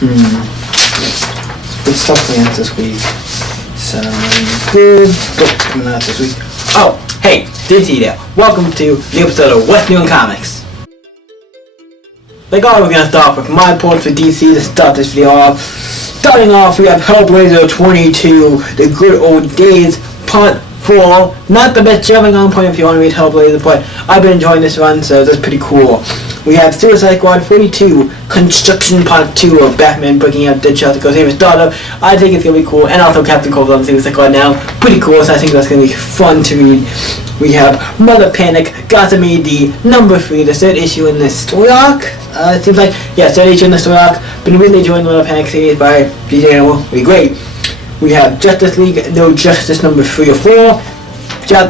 Good stuff coming out this week. Some good books coming out this week. Oh, hey, DT there. Welcome to the episode of What's New in Comics. Like always, we're gonna start with my report for DC to start this video off. Starting off, we have Hellblazer 22, The Good Old Days, Part 4. Not the best jumping on point if you want to read Hellblazer, but I've been enjoying this run, so that's pretty cool. We have Suicide Squad 42, Construction Part 2 of Batman breaking up Deadshot to go save his daughter. I think it's going to be cool, and also Captain Cold on Suicide Squad now. Pretty cool, so I think that's going to be fun to read. We have Mother Panic, Gotham AD, number 3, the third issue in this story arc. It seems like, yeah, third issue in the story arc. Been really enjoying the Mother Panic series by DJ Animal. Really great. We have Justice League, No Justice number 3 or 4.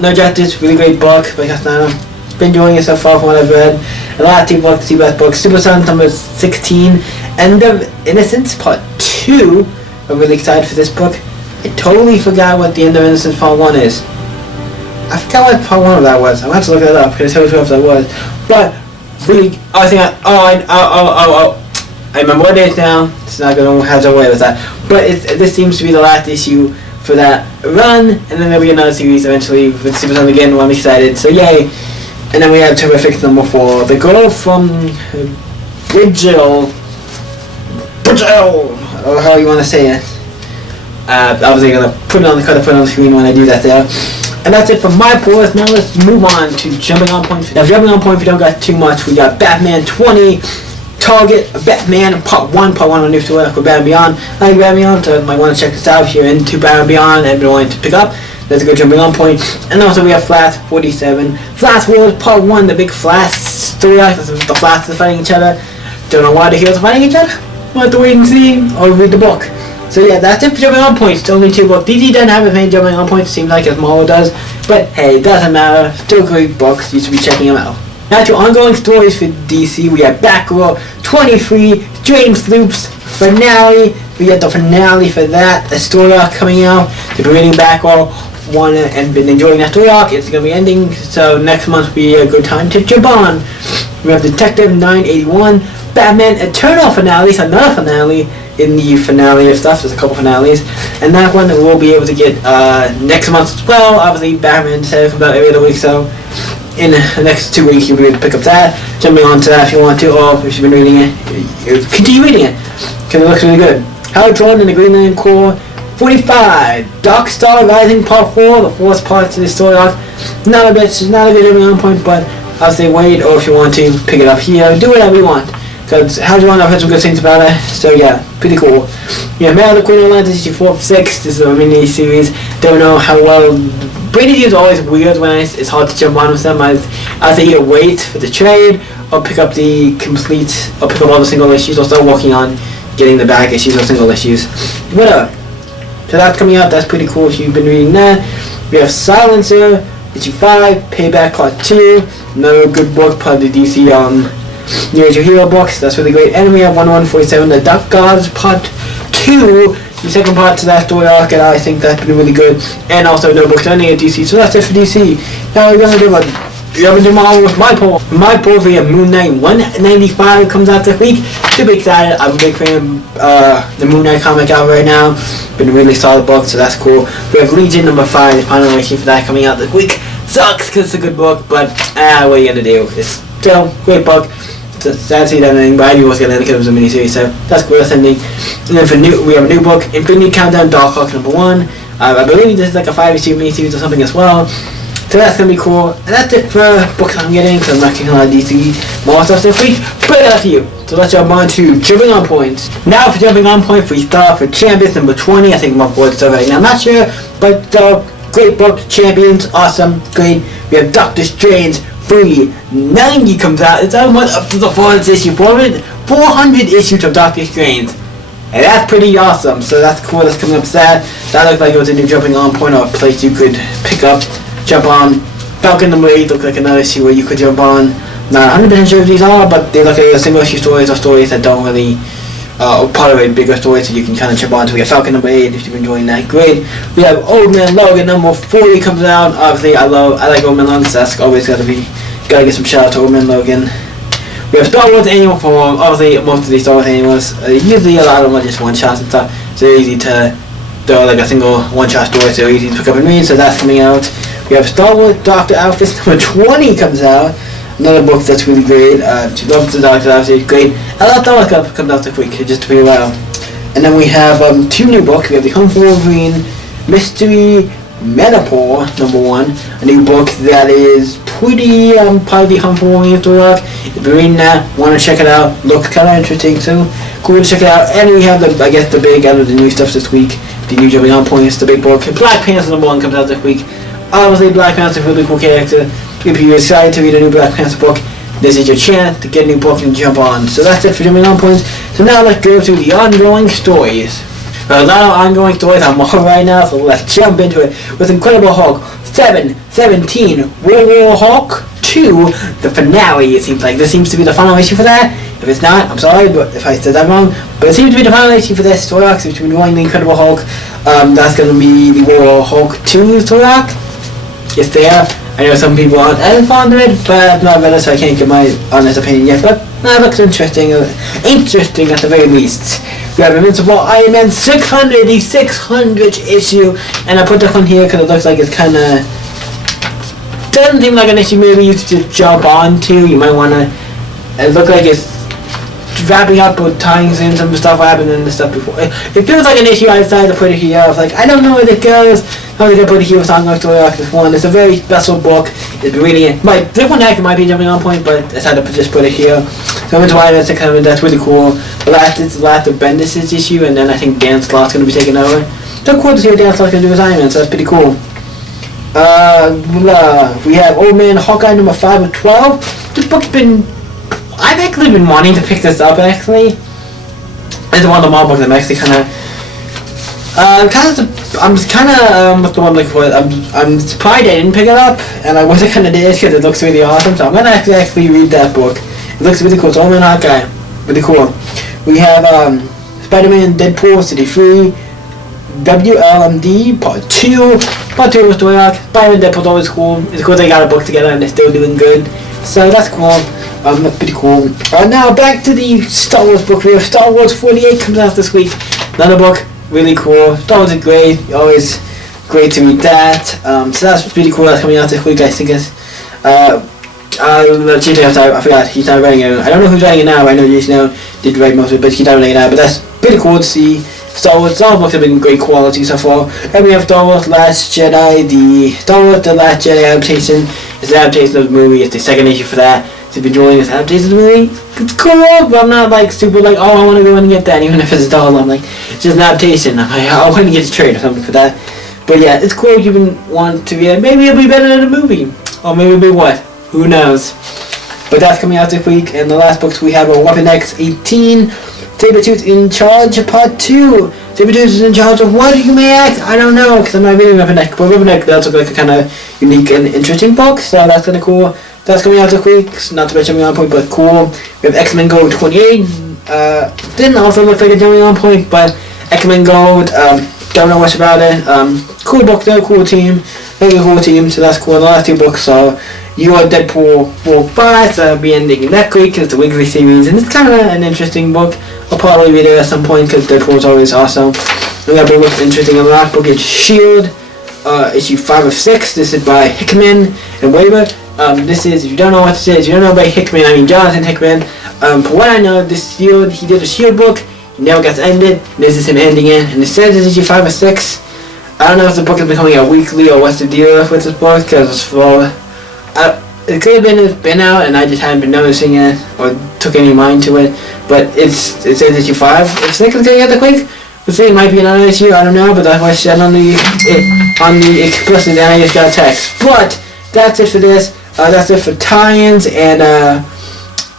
No Justice, really great book by Castaneda. Been enjoying it so far from what I've read. A lot of people like to see best books. Super Sons number 16. End of Innocence Part 2. I'm really excited for this book. I totally forgot what the End of Innocence Part 1 is. I forgot what Part 1 of that was. I'm going to have to look that up because I totally forgot what that was. But, really, I remember what it is now. It's not going to have to worry with that. But this seems to be the last issue for that run. And then there'll be another series eventually with Super Sons again. I'm excited. So, yay. And then we have Terrific number 4. The girl from Bridgel, or how you want to say it. Obviously I'm going to put it on the screen when I do that there. And that's it for my post. Now let's move on to Jumping On Point. Now Jumping On Point, we don't got too much. We got Batman 20, Target, Batman Part 1 on New Story for Batman Beyond. I like Batman Beyond, so you might want to check this out if you're into Batman Beyond and been wanting to pick up. Let's go Jumping On Point. And also we have Flash 47. Flash World Part 1, the big Flash story arc. The Flash is fighting each other. Don't know why the heroes are fighting each other. We'll have to wait and see or read the book. So yeah, that's it for Jumping On Point. It's only 2 books. DC doesn't have as many Jumping On Points, it seems like, as Marvel does. But hey, it doesn't matter. Still great books. You should be checking them out. Now to ongoing stories for DC, we have Batgirl 23, James Loop's finale. We got the finale for that. The story arc coming out. If you're reading Batgirl and been enjoying that story arc, it's going to be ending. So next month will be a good time to jump on. We have Detective 981, Batman Eternal finale. So another finale in the finale of stuff. There's a couple finales, and that one we'll be able to get next month as well. Obviously Batman said it comes out every other week, so in the next 2 weeks you'll be able to pick up that. Jumping on to that if you want to, or if you've been reading it, continue reading it because it looks really good. Howard Jordan and the Green Lantern Corps 45, Dark Star Rising Part 4, the 4th part to this story arc. Not a good Jumping On Point, but I'll say wait, or if you want to pick it up here, do whatever you want. Because Howard Jordan, I've heard some good things about it, so yeah, pretty cool. Yeah, Man of the Queen of Atlantis issue 4 of 6. This is a mini series. Don't know how well. Brady is always weird when it's hard to jump on with them. I say either wait for the trade or pick up all the single issues, or start working on getting the back issues or single issues. Whatever. So that's coming out. That's pretty cool if you've been reading that. We have Silencer issue 5, Payback Part 2. Another good book, part of the DC New Age of Hero books. That's really great. And we have 1147, The Dark Gods Part 2, the second part to that story arc, and I think that's been really good. And also no books ending at DC. So that's it for DC. Now we're gonna do Marvel with my poll. My poll for Moon Knight 195 comes out this week. Super excited. I'm a big fan of the Moon Knight comic out right now. Been a really solid book, so that's cool. We have Legion number 5, the final issue for that coming out this week. Sucks because it's a good book, but what are you gonna do? It's still a great book. Sad to see that ending, but I knew it was going to end because it was a miniseries, so that's cool, that's ending. And then we have a new book, Infinity Countdown, Dark Hawk number 1. I believe this is like a 5-issue miniseries or something as well. So that's going to be cool. And that's it for books I'm getting, because I'm not getting a lot of DC more stuff this week. But that's for you. So let's jump on to Jumping On Point. Now for Jumping On Point, we start for Champions number 20. I think my board's still right now, I'm not sure. But great book, Champions, awesome, great. We have Doctor Strange 390 comes out. It's almost up to the 400th issue. 400 issues of Doctor Strange. And that's pretty awesome. So that's cool. That's coming up sad. That looked like it was a new Jumping On Point, or a place you could pick up, jump on. Falcon number 8 looked like another issue where you could jump on. Not 100% sure if these are, but they look like single issue stories or stories that don't really part of a bigger story, so you can kind of jump on to. We got Falcon number 8 if you're enjoying that. Great. We have Old Man Logan number 40 comes out. Obviously, I like Old Man Logan, so that's always gotta get some shout out to Old Man Logan. We have Star Wars annual form. Obviously, most of these Star Wars annuals, usually a lot of them are just one shots and stuff, so they're easy to do like a single one shot story, so easy to pick up and read. So that's coming out. We have Star Wars Doctor Outfits number 20 comes out. Another book that's really great. She loves the Doctor Outfits, it's great. A lot of Star Wars comes out this week, just to be well. And then we have 2 new books. We have the Humphrey Wolverine Mystery Menopause number 1, a new book that is pretty part of the Humphrey Wolverine story arc. If you're reading that, want to check it out, looks kind of interesting, so cool to check it out. And we have the big out of the new stuff this week, the new Jumping On Points, the big book. Black Panther number 1 comes out this week. Obviously, Black Panther's a really cool character. If you're excited to read a new Black Panther book, this is your chance to get a new book and jump on. So that's it for Jumping On Points. So now let's go to the ongoing stories. A lot of ongoing stories I'm on right now, so let's jump into it with Incredible Hulk 7/17 World War Hulk 2, the finale. It seems like this seems to be the final issue for that. If it's not, I'm sorry, but if I said that wrong. But it seems to be the final issue for this story arc. So if you've been wanting the Incredible Hulk, that's going to be the World War Hulk 2 story arc. It's there. I know some people aren't as fond of it, but I've not read it, so I can't give my honest opinion yet. But it looks interesting. Interesting at the very least. We have Invincible Iron Man 600, the 600th issue, and I put this one here because it looks like it's kind of doesn't seem like an issue maybe you should jump onto. You might want to. It looks like it's wrapping up with tying in some stuff happened and the stuff before. It feels like an issue I decided to put it here. I was like, I don't know where it goes. How did I put it here with Ongoing Story Arc this one? It's a very special book. It's really this one actually might be Jumping On Point, but I decided to just put it here. So it's why that's really cool. It's the last of Bendis' issue, and then I think Dan Slott's going to be taking over. So cool to see what Dan Slott's going to do with Iron Man, so that's pretty cool. We have Old Man Hawkeye number 5 of 12. This book's been... I've actually been wanting to pick this up, actually. It's one of the more books I'm actually kind of... I'm surprised I didn't pick it up, and I wasn't kind of did because it looks really awesome, so I'm going to actually read that book. It looks really cool. It's Old Man Hawkeye. Really cool. We have Spider-Man Deadpool City Free, WLMD Part 2. Part 2 of the story arc. Spider-Man Deadpool's always cool. It's cool they got a book together and they're still doing good. So that's cool. That's pretty cool. Now back to the Star Wars book. We have Star Wars 48 comes out this week. Another book. Really cool. Star Wars is great. Always great to read that. So that's pretty cool. That's coming out this week. I think it's... I forgot, he's not writing it. I don't know who's writing it now. I know Jason did write most of it, but he's not writing it now. But that's pretty cool to see. Star Wars books have been great quality so far. And we have Star Wars Last Jedi. The Star Wars The Last Jedi adaptation is an adaptation of the movie. It's the second issue for that. So if you're enjoying this adaptation of the movie, it's cool, but I'm not like super like, oh, I want to go in and get that. Even if it's a dollar, I'm like, it's just an adaptation. I'm like, I want to get a trade or something for that. But yeah, it's cool if you want to be maybe it'll be better than the movie. Or maybe it'll be what? Who knows? But that's coming out this week. And the last books we have are Weapon X 18, Sabretooth in Charge Part 2. Sabretooth is in charge of what, you may ask? I don't know, because I'm not reading Weapon X. But Weapon X does look like a kind of unique and interesting book, so that's kind of cool. That's coming out this week. Not to mention Jumping On Point, but cool. We have X-Men Gold 28. Didn't also look like a Jumping On Point, but X-Men Gold, don't know much about it. Cool book though, cool team. Very cool team, so that's cool. The last 2 books are You Are Deadpool 4/5, so that'll be ending next week because it's a weekly series, and it's kind of an interesting book. I'll probably read it at some point because Deadpool is always awesome. And that book looks interesting. And the last book is S.H.I.E.L.D., issue 5 of 6. This is by Hickman and Weber. This is, if you don't know what this is, you don't know by Hickman, I mean Jonathan Hickman. For what I know, this S.H.I.E.L.D., he did a S.H.I.E.L.D. book, he never got ended, this is him ending it, and it says it's issue 5 of 6. I don't know if the book is becoming a weekly or what's the deal with this book, because it could have been it's been out and I just hadn't been noticing it or took any mind to it, but it says issue 5. If 6 is going to get the quick, the thing might be another issue, I don't know, but that's what I said on the explicit, and I just got a text. But that's it for this. That's it for tie-ins, and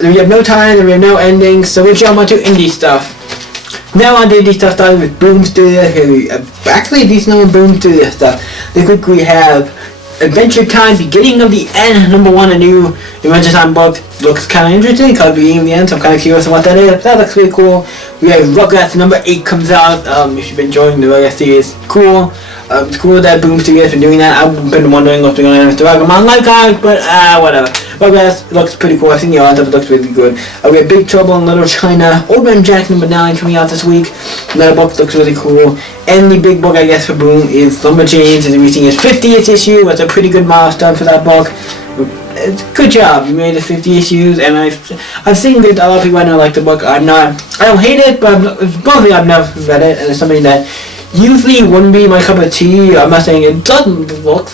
we have no tie-ins and we have no endings, so we'll jump onto indie stuff. Now on to indie stuff, starting with Boom Studio. Actually, a decent number of Boom Studio stuff. This week we have Adventure Time, Beginning of the End, number 1, a new Adventure Time book. Looks kind of interesting, called Beginning of the End, so I'm kind of curious on what that is. That looks really cool. We have Rugrats, number 8 comes out. If you've been enjoying the Rugrats series, cool. It's cool that Boom Studio has been doing that. I've been wondering what's going on with the Rugrats live comic, but whatever. Rugrats looks pretty cool. I think the art of it looks really good. We have Big Trouble in Little China, Old Man Jack #9 coming out this week. Another book looks really cool. And the big book, I guess, for Boom is Lumberjanes, and reaching its 50th issue. It's a pretty good milestone for that book. Good job, you made it 50 issues, and I've seen that a lot of people I know like the book. I don't hate it, but it's mostly I've never read it, and it's something that usually wouldn't be my cup of tea. I'm not saying it doesn't look.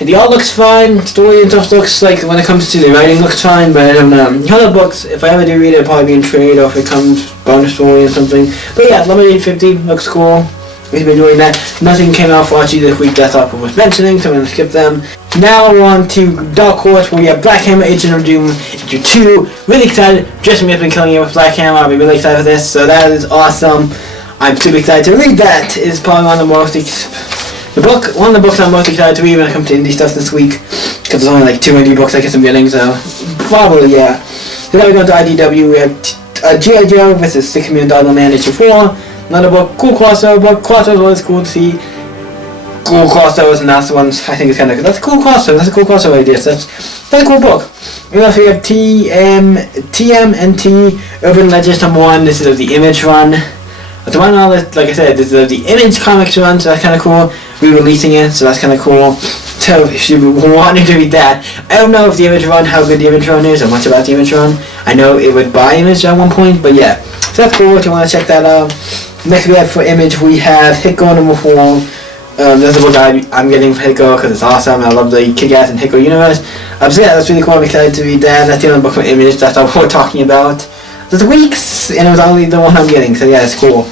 The art looks fine, story and stuff looks like, when it comes to the writing, looks fine, but I don't know. The other books, if I ever do read it, it'll probably be in trade, or if it comes bonus story or something. But yeah, Lumberjane 50 looks cool. We've been doing that. Nothing came out for Archie this week that I thought was mentioning, so I'm going to skip them. Now we're on to Dark Horse, where we have Black Hammer, Agent of Doom, issue 2. Really excited. Just me has been killing it with Black Hammer. I'll be really excited for this, so that is awesome. I'm super excited to read that. It's probably one of the most one of the books I'm most excited to read when it comes to indie stuff this week, because there's only like 2 indie books I guess I'm getting, so probably, yeah. So now we go to IDW. We have G.I. Joe vs. $6 Million Man, issue 4. Another book, cool crossover book. Crossovers are always cool to see. Cool crossovers, and that's the ones I think is kind of good. That's a cool crossover. That's a cool crossover idea. So that's a cool book. We also have TMNT Urban Legends #1. This is of the Image run. To my knowledge, like I said, this is of the Image Comics run, so that's kind of cool. Re-releasing it, so that's kind of cool. So if you wanted to read that, I don't know if the Image run, how good the Image run is, or much about the Image run. I know it would buy Image at one point, but yeah. So that's cool if you want to check that out. Next we have for Image, we have Hiko #4. This is a book I'm getting for Hiko because it's awesome. I love the Kick-Ass and Hiko universe. So yeah, that's really cool. I'm excited to read that. That's the only book from Image. That's all we're talking about. There's weeks, and it was only the one I'm getting, so yeah, it's cool.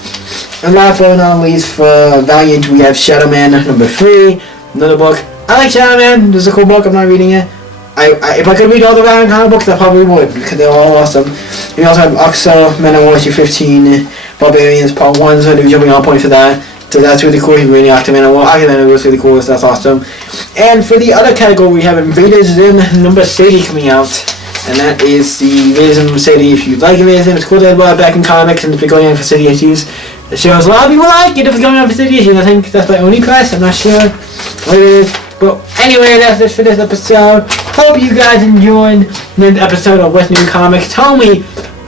And last but not least for Valiant, we have Shadow Man #3. Another book. I like Shadow Man. This is a cool book. I'm not reading it. If I could read all the Valiant comic books, I probably would, because they're all awesome. And we also have Oxo, Men of War issue 15, Barbarians Part 1, so I'm jumping on point for that. So that's really cool. He's reading Octoman of War. Octoman was really cool, so that's awesome. And for the other category, we have Invader Zim #30 coming out. And that is the Invader Zim #30. If you like Invader Zim, it's cool that it's back in comics and it's been going on for 30 issues. It shows a lot of people like it if it's going on for 30 issues. I think that's my only price. I'm not sure what it is. But anyway, that's it for this episode. Hope you guys enjoyed this episode of What's New Comics. Tell me,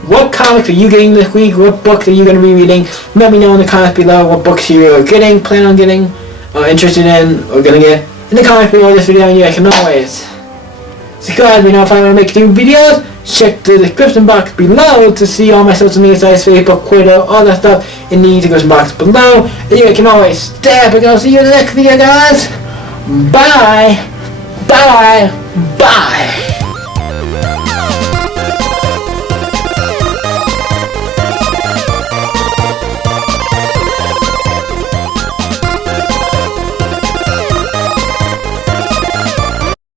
what comics are you getting this week? What books are you going to be reading? Let me know in the comments below what books you are getting, plan on getting, or interested in, or going to get in the comments below this video. And you guys can always subscribe. Let me know if I want to make new videos. Check the description box below to see all my social media sites, Facebook, Twitter, all that stuff in the description box below. And you guys can always stay up and I'll see you in the next video, guys. Bye. Bye. Bye.